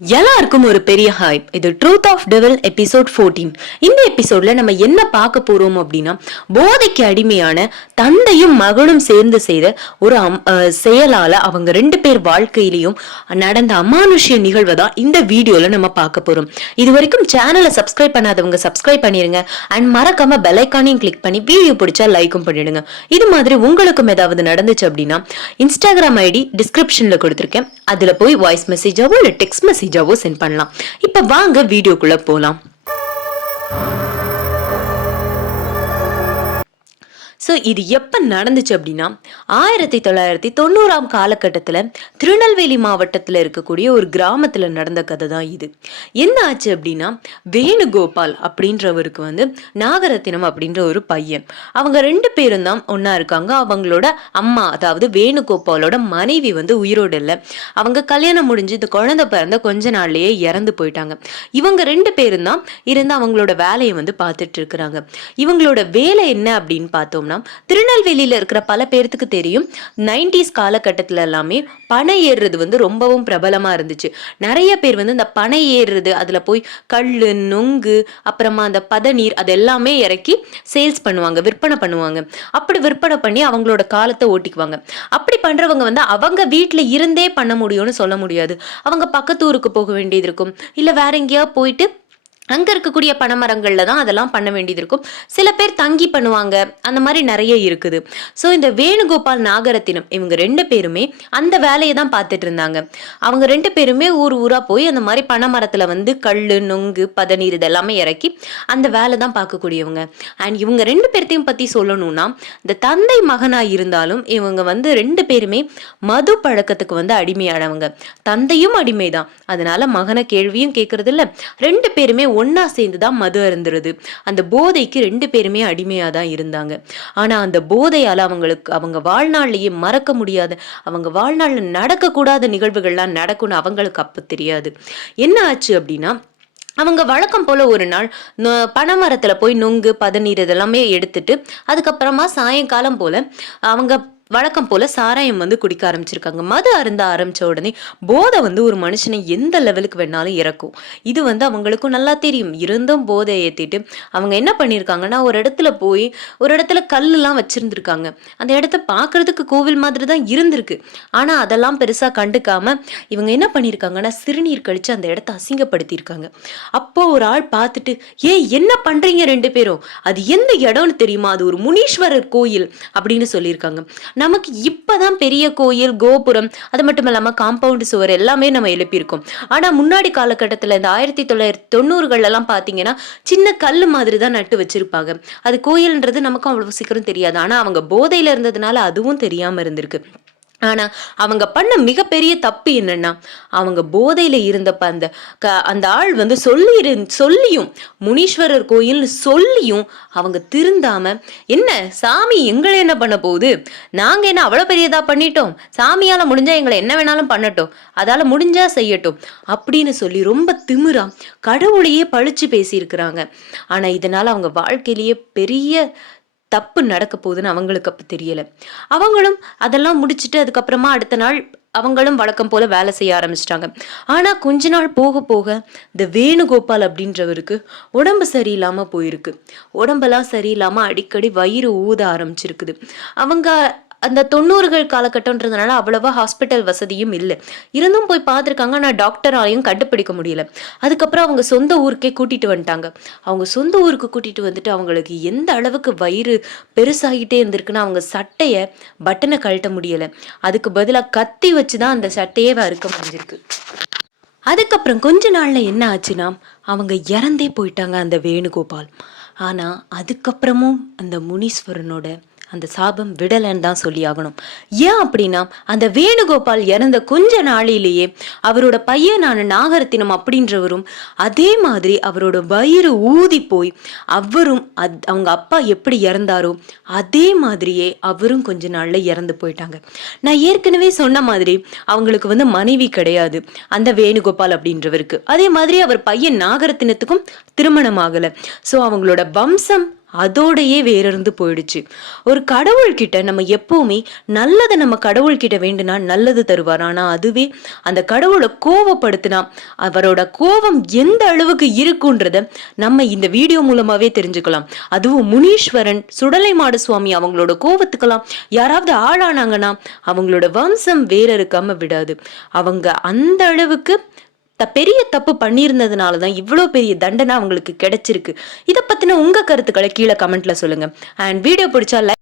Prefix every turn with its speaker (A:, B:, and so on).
A: எல்லாருக்கும் ஒரு பெரிய ஹாய் இது ட்ரூத் ஆஃப் டெவல் எபிசோட் 14 இந்த எபிசோட்ல நம்ம என்ன பார்க்க போறோம் அப்படின்னா போதைக்கு அடிமையான தந்தையும் மகளும் சேர்ந்து செய்த ஒரு அம்- செயலால அவங்க ரெண்டு பேர் வாழ்க்கையிலையும் நடந்த அமானுஷ்ய நிகழ்வை தான் இந்த வீடியோல நம்ம பார்க்க போறோம். இது வரைக்கும் சேனலை சப்ஸ்கிரைப் பண்ணாதவங்க சப்ஸ்கிரைப் பண்ணிருங்க. அண்ட் மறக்காம பெலைக்கானையும் கிளிக் பண்ணி வீடியோ பிடிச்சா லைக்கும் பண்ணிடுங்க. இது மாதிரி உங்களுக்கும் ஏதாவது நடந்துச்சு அப்படின்னா இன்ஸ்டாகிராம் ஐடி டிஸ்கிரிப்ஷன்ல கொடுத்துருக்கேன். அதுல போய் வாய்ஸ் மெசேஜாவோ இல்லை டெக்ஸ்ட் மெசேஜாவோ சென்ட் பண்ணலாம். இப்ப வாங்க வீடியோக்குள்ள போலாம். ஸோ இது எப்போ நடந்துச்சு அப்படின்னா ஆயிரத்தி தொள்ளாயிரத்தி தொண்ணூறாம் காலகட்டத்தில் திருநெல்வேலி மாவட்டத்தில் இருக்கக்கூடிய ஒரு கிராமத்தில் நடந்த கதை தான் இது. என்ன ஆச்சு அப்படின்னா வேணுகோபால் அப்படின்றவருக்கு வந்து நாகரத்தினம் அப்படின்ற ஒரு பையன். அவங்க ரெண்டு பேரும் தான் ஒன்றா இருக்காங்க. அவங்களோட அம்மா அதாவது வேணுகோபாலோட மனைவி வந்து உயிரோடு இல்லை. அவங்க கல்யாணம் முடிஞ்சு இந்த குழந்தை பிறந்த கொஞ்ச நாள்லேயே இறந்து போயிட்டாங்க. இவங்க ரெண்டு பேரும் தான் இருந்து அவங்களோட வேலையை வந்து பார்த்துட்டு இருக்கிறாங்க. இவங்களோட வேலை என்ன அப்படின்னு பார்த்தோம்னா திருநெல்வேலியில் இருக்கிற பல பேர்த்துக்கு தெரியும். நைன்டிஸ் காலகட்டத்தில் எல்லாமே பனை ஏறுறது வந்து ரொம்பவும் பிரபலமாக இருந்துச்சு. நிறைய பேர் வந்து இந்த பனை ஏறுறது அதில் போய் கல் நொங்கு அப்புறமா அந்த பதநீர் அது எல்லாமே இறக்கி சேல்ஸ் பண்ணுவாங்க விற்பனை பண்ணுவாங்க. அப்படி விற்பனை பண்ணி அவங்களோட காலத்தை ஓட்டிக்குவாங்க. அப்படி பண்ணுறவங்க வந்து அவங்க வீட்டில் இருந்தே பண்ண முடியும்னு சொல்ல முடியாது. அவங்க பக்கத்து ஊருக்கு போக வேண்டியது இருக்கும். இல்லை வேற எங்கேயா போயிட்டு அங்கே இருக்கக்கூடிய பனைமரங்களில் தான் அதெல்லாம் பண்ண வேண்டியது இருக்கும். சில பேர் தங்கி பண்ணுவாங்க. அந்த மாதிரி நிறைய இருக்குது. ஸோ இந்த வேணுகோபால் நாகரத்தினம் இவங்க ரெண்டு பேருமே அந்த வேலையை தான் பார்த்துட்டு இருந்தாங்க. அவங்க ரெண்டு பேருமே ஊர் ஊராக போய் அந்த மாதிரி பனைமரத்தில் வந்து கல் நொங்கு பதநீர் இதெல்லாமே இறக்கி அந்த வேலை தான் பார்க்கக்கூடியவங்க. அண்ட் இவங்க ரெண்டு பேர்த்தையும் பற்றி சொல்லணும்னா இந்த தந்தை மகனாக இருந்தாலும் இவங்க வந்து ரெண்டு பேருமே மது பழக்கத்துக்கு வந்து அடிமையானவங்க. தந்தையும் அடிமை தான் அதனால மகனை கேள்வியும் கேட்கறதில்ல ரெண்டு பேருமே ஒன்னா சேர்ந்து தான் மது அருந்துறது. அந்த போதைக்கு ரெண்டு பேருமே அடிமையாக தான் இருந்தாங்க. ஆனா அந்த போதையால அவங்களுக்கு அவங்க வாழ்நாள்லயே மறக்க முடியாத அவங்க வாழ்நாள்ல நடக்கக்கூடாத நிகழ்வுகள்லாம் நடக்கும்னு அவங்களுக்கு அப்போ தெரியாது. என்ன ஆச்சு அப்படின்னா அவங்க வழக்கம் போல ஒரு நாள் நொ- பனைமரத்துல போய் நொங்கு பதநீர் இதெல்லாமே எடுத்துட்டு அதுக்கப்புறமா சாயங்காலம் போல அவங்க வழக்கம் போல சாராயம் வந்து குடிக்க ஆரம்பிச்சிருக்காங்க. மது அருந்த ஆரம்பிச்ச உடனே போதை வந்து ஒரு மனுஷனை எந்த லெவலுக்கு வேணாலும் இறக்கும். இது வந்து அவங்களுக்கும் நல்லா தெரியும். இருந்தும் போதை ஏத்திட்டு அவங்க என்ன பண்ணியிருக்காங்கன்னா ஒரு இடத்துல போய் ஒரு இடத்துல கல்லுலாம் வச்சுருந்துருக்காங்க. அந்த இடத்த பார்க்குறதுக்கு கோவில் மாதிரி தான் இருந்திருக்கு. ஆனா அதெல்லாம் பெருசா கண்டுக்காம இவங்க என்ன பண்ணியிருக்காங்கன்னா சிறுநீர் கழிச்சு அந்த இடத்த அசிங்கப்படுத்தியிருக்காங்க. அப்போ ஒரு ஆள் பார்த்துட்டு ஏ என்ன பண்றீங்க ரெண்டு பேரும்? அது எந்த இடம்னு தெரியுமா? அது ஒரு முனீஸ்வரர் கோயில் அப்படின்னு சொல்லியிருக்காங்க. நமக்கு இப்போதான் பெரிய கோயில் கோபுரம் அது மட்டும் இல்லாமல் காம்பவுண்ட் சுவர் எல்லாமே நம்ம எழுப்பியிருக்கோம். ஆனால் முன்னாடி காலகட்டத்தில் இந்த ஆயிரத்தி தொள்ளாயிரத்தி தொண்ணூறுகள்லாம் பார்த்தீங்கன்னா சின்ன கல் மாதிரி தான் நட்டு வச்சிருப்பாங்க. அது கோயில்ன்றது நமக்கும் அவ்வளோ சீக்கிரம் தெரியாது. ஆனால் அவங்க போதையில் இருந்ததுனால அதுவும் தெரியாமல் இருந்திருக்கு. ஆனா அவங்க பண்ண மிகப்பெரிய தப்பு என்னன்னா அவங்க போதையில இருந்தப்ப அந்த க- அந்த ஆள் வந்து சொல்லி சொல்லியும் முனீஸ்வரர் கோயில்னு சொல்லியும் அவங்க திருந்தாம என்ன சாமி எங்களை என்ன பண்ண போகுது? நாங்க என்ன அவ்வளோ பெரியதா பண்ணிட்டோம்? சாமியால முடிஞ்சா எங்களை என்ன வேணாலும் பண்ணட்டும். அதால முடிஞ்சா செய்யட்டும். அப்படின்னு சொல்லி ரொம்ப திமிரா கடவுளையே பழிச்சு பேசியிருக்கிறாங்க. ஆனா இதனால அவங்க வாழ்க்கையிலேயே பெரிய தப்பு நடக்க போகுதுன்னு அவங்களுக்கு அப்போ தெரியலை. அவங்களும் அதெல்லாம் முடிச்சுட்டு அதுக்கப்புறமா அடுத்த நாள் அவங்களும் வழக்கம் போல வேலை செய்ய ஆரம்பிச்சிட்டாங்க. ஆனால் கொஞ்ச நாள் போக போக இந்த வேணுகோபால் அப்படின்றவருக்கு உடம்பு சரியில்லாமல் போயிருக்கு. உடம்பெல்லாம் சரியில்லாமல் அடிக்கடி வயிறு ஊத ஆரம்பிச்சிருக்குது. அவங்க அந்த தொண்ணூறுகள் காலகட்டம்ன்றதுனால அவ்வளவா ஹாஸ்பிட்டல் வசதியும் இல்லை. இருந்தும் போய் பார்த்துருக்காங்க ஆனால் டாக்டராலையும் கண்டுபிடிக்க முடியல. அதுக்கப்புறம் அவங்க சொந்த ஊருக்கே கூட்டிட்டு வந்துட்டாங்க. அவங்க சொந்த ஊருக்கு கூட்டிட்டு வந்துட்டு அவங்களுக்கு எந்த அளவுக்கு வயிறு பெருசாகிட்டே இருந்திருக்குன்னா அவங்க சட்டையை பட்டனை கழட்ட முடியலை. அதுக்கு பதிலாக கத்தி வச்சு தான் அந்த சட்டையே அறுக்க முடிஞ்சிருக்கு. அதுக்கப்புறம் கொஞ்ச நாள்ல என்ன ஆச்சுன்னா அவங்க இறந்தே போயிட்டாங்க அந்த வேணுகோபால். ஆனால் அதுக்கப்புறமும் அந்த முனீஸ்வரனோட அந்த சாபம் விடலைன்னு தான் சொல்லி ஆகணும். ஏன் அப்படின்னா அந்த வேணுகோபால் இறந்த கொஞ்ச நாளிலேயே அவரோட பையனான நாகரத்தினம் அப்படின்றவரும் அதே மாதிரி அவரோட வயிறு ஊதி போய் அவரும் அத்- அவங்க அப்பா எப்படி இறந்தாரோ அதே மாதிரியே அவரும் கொஞ்ச நாள்ல இறந்து போயிட்டாங்க. நான் ஏற்கனவே சொன்ன மாதிரி அவங்களுக்கு வந்து மனைவி கிடையாது அந்த வேணுகோபால் அப்படின்றவருக்கு. அதே மாதிரி அவர் பையன் நாகரத்தினத்துக்கும் திருமணம் ஆகலை. ஸோ அவங்களோட வம்சம் அதோடையே வேறிருந்து போயிடுச்சு. ஒரு கடவுள்கிட்ட நம்ம எப்பவுமே நல்லதை நம்ம கடவுள்கிட்ட வேண்டுனா நல்லது தருவார். ஆனால் அதுவே அந்த கடவுளை கோவப்படுத்தினா அவரோட கோபம் எந்த அளவுக்கு இருக்குன்றத நம்ம இந்த வீடியோ மூலமாகவே தெரிஞ்சுக்கலாம். அதுவும் முனீஸ்வரன் சுடலை மாடு சுவாமி அவங்களோட கோவத்துக்கெல்லாம் யாராவது ஆளானாங்கன்னா அவங்களோட வம்சம் வேற இருக்காம விடாது. அவங்க அந்த அளவுக்கு த பெரிய தப்பு பண்ணியிருந்ததுனால தான் இவ்வளோ பெரிய தண்டனை அவங்களுக்கு கிடைச்சிருக்கு. இதை பற்றின உங்கள் கருத்துக்களை கீழே கமெண்ட்ல சொல்லுங்கள் அண்ட் வீடியோ பிடிச்சா லைக்